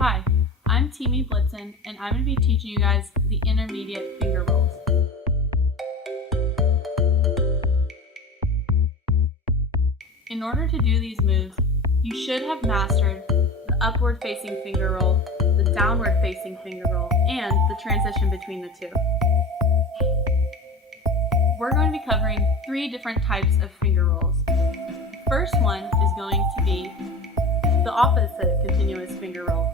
Hi, I'm Timmy Blitzen, and I'm going to be teaching you guys the intermediate finger rolls. In order to do these moves, you should have mastered the upward facing finger roll, the downward facing finger roll, and the transition between the two. We're going to be covering 3 different types of finger rolls. The first one is going to be the opposite continuous finger roll.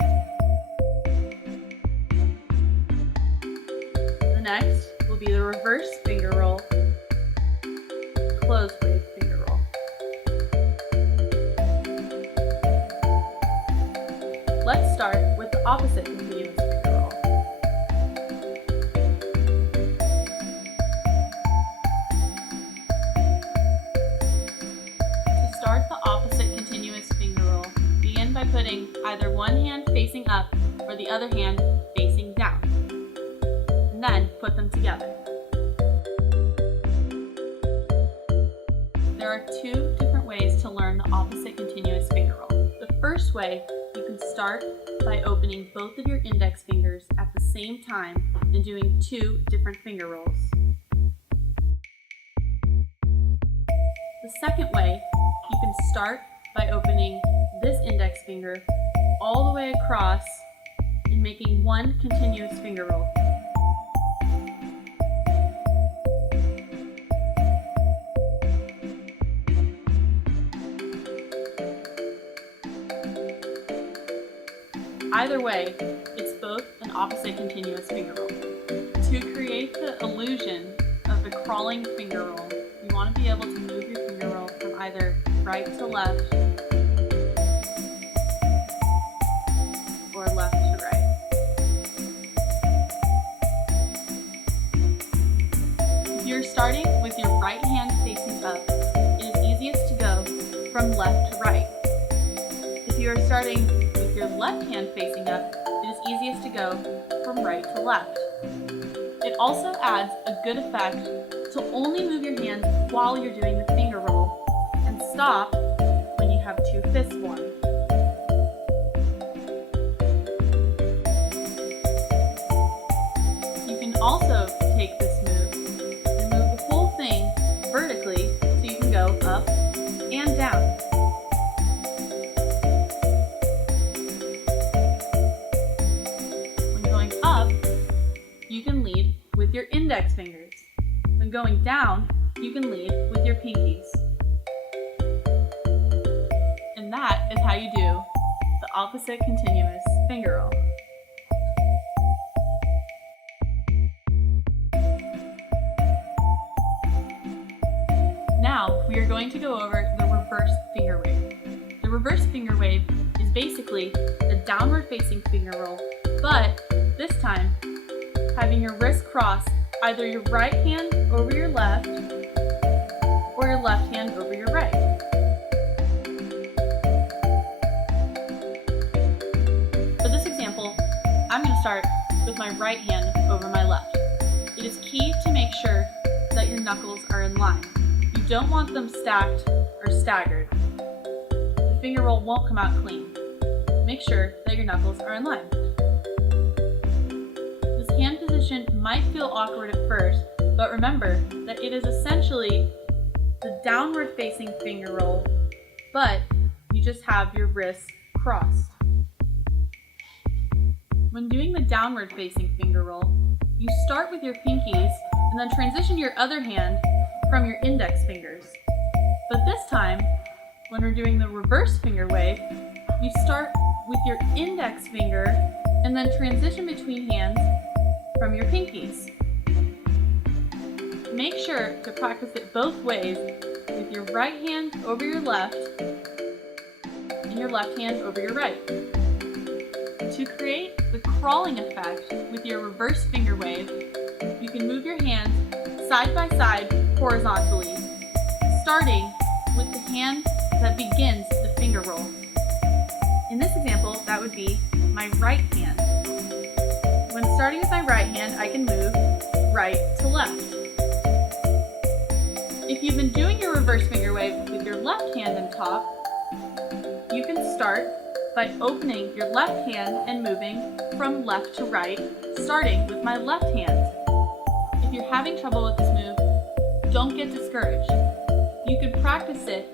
The next will be the reverse finger roll, closed wave finger roll. Let's start with the opposite continuous finger roll. To start the opposite continuous finger roll, begin by putting either one hand facing up or the other hand facing down, and then put them together. There are 2 different ways to learn the opposite continuous finger roll. The first way, you can start by opening both of your index fingers at the same time and doing 2 different finger rolls. The second way, you can start by opening this index finger all the way across and making 1 continuous finger roll. Either way, it's both an opposite continuous finger roll. To create the illusion of a crawling finger roll, you want to be able to move your finger roll from either right to left or left to right. If you're starting with your right hand facing up, it is easiest to go from left to right. If you are starting with your left hand facing up, it is easiest to go from right to left. It also adds a good effect to only move your hands while you're doing the finger roll and stop when you have 2 fists formed. You can also take this move and move the whole thing vertically so you can go up and down. You can lead with your index fingers. When going down, you can lead with your pinkies. And that is how you do the opposite continuous finger roll. Now we are going to go over the reverse finger wave. The reverse finger wave is basically a downward facing finger roll, but this time having your wrist cross either your right hand over your left or your left hand over your right. For this example, I'm going to start with my right hand over my left. It is key to make sure that your knuckles are in line. You don't want them stacked or staggered. The finger roll won't come out clean. Make sure that your knuckles are in line. Hand position might feel awkward at first, but remember that it is essentially the downward facing finger roll, but you just have your wrists crossed. When doing the downward facing finger roll, you start with your pinkies and then transition your other hand from your index fingers. But this time, when we're doing the reverse finger wave, you start with your index finger and then transition between hands from your pinkies. Make sure to practice it both ways with your right hand over your left and your left hand over your right. To create the crawling effect with your reverse finger wave, you can move your hands side by side horizontally, starting with the hand that begins the finger roll. In this example, that would be my right hand. When starting with my right hand, I can move right to left. If you've been doing your reverse finger wave with your left hand on top, you can start by opening your left hand and moving from left to right, starting with my left hand. If you're having trouble with this move, don't get discouraged. You can practice it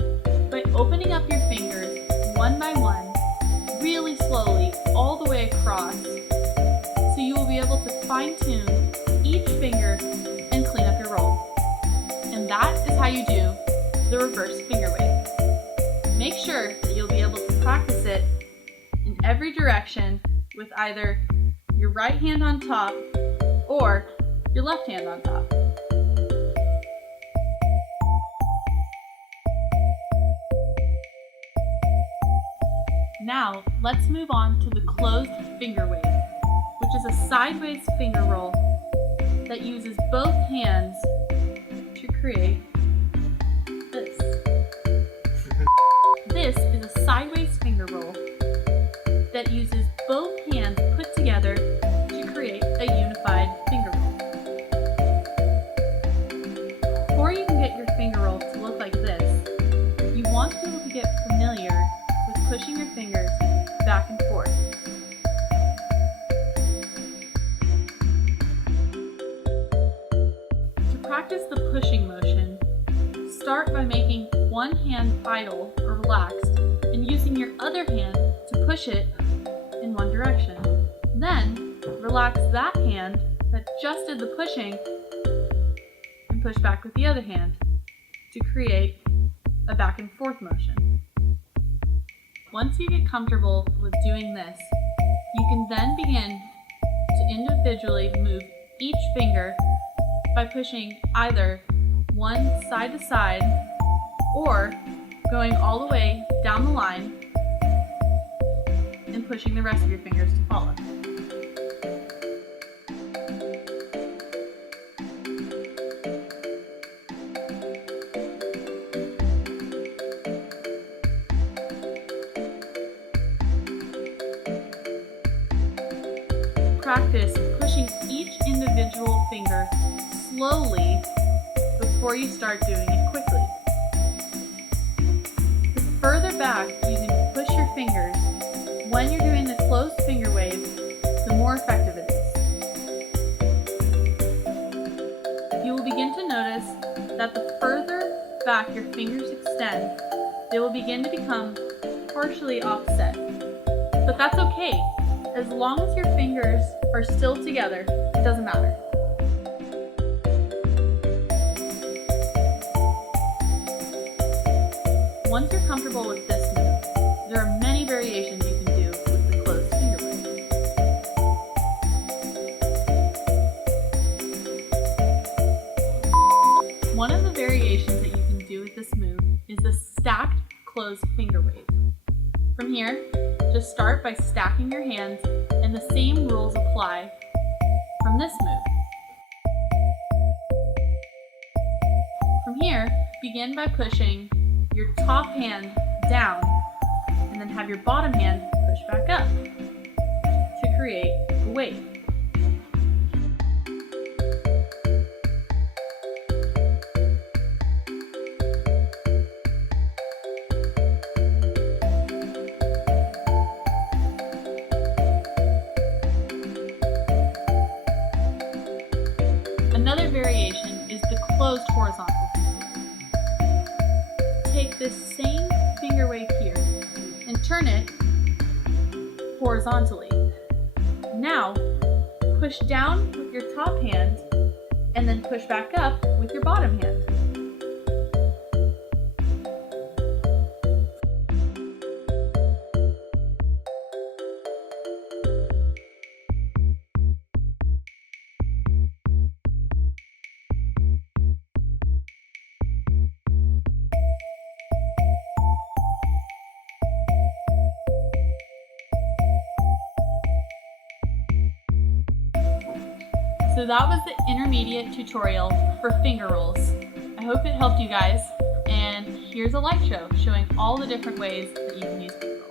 by opening up your fingers one by one, really slowly, all the way across, so you will be able to fine-tune each finger and clean up your roll. And that is how you do the reverse finger wave. Make sure that you'll be able to practice it in every direction with either your right hand on top or your left hand on top. Now, let's move on to the closed finger wave, which is a sideways finger roll that uses both hands to create this. This is a sideways finger roll that uses both hands put together to create a unified finger roll. Before you can get your finger roll to look like this, you want to be able to get familiar with pushing your fingers back and forth. To practice the pushing motion, start by making one hand idle or relaxed and using your other hand to push it in one direction. Then, relax that hand that just did the pushing and push back with the other hand to create a back and forth motion. Once you get comfortable with doing this, you can then begin to individually move each finger by pushing either one side to side or going all the way down the line and pushing the rest of your fingers to follow. Practice pushing each individual finger slowly before you start doing it quickly. The further back you can push your fingers when you're doing the closed finger wave, the more effective it is. You will begin to notice that the further back your fingers extend, they will begin to become partially offset. But that's okay. As long as your fingers are still together, it doesn't matter. Once you're comfortable with this move, there are many variations you can do with the closed finger wave. One of the variations that you can do with this move is the stacked closed finger wave. From here, just start by stacking your hands, and the same rules apply from this move. From here, begin by pushing your top hand down, and then have your bottom hand push back up to create a wave. Another variation is the closed horizontal finger wave. Take this same finger wave here and turn it horizontally. Now, push down with your top hand and then push back up with your bottom hand. So that was the intermediate tutorial for finger rolls. I hope it helped you guys, and here's a light show showing all the different ways that you can use finger rolls.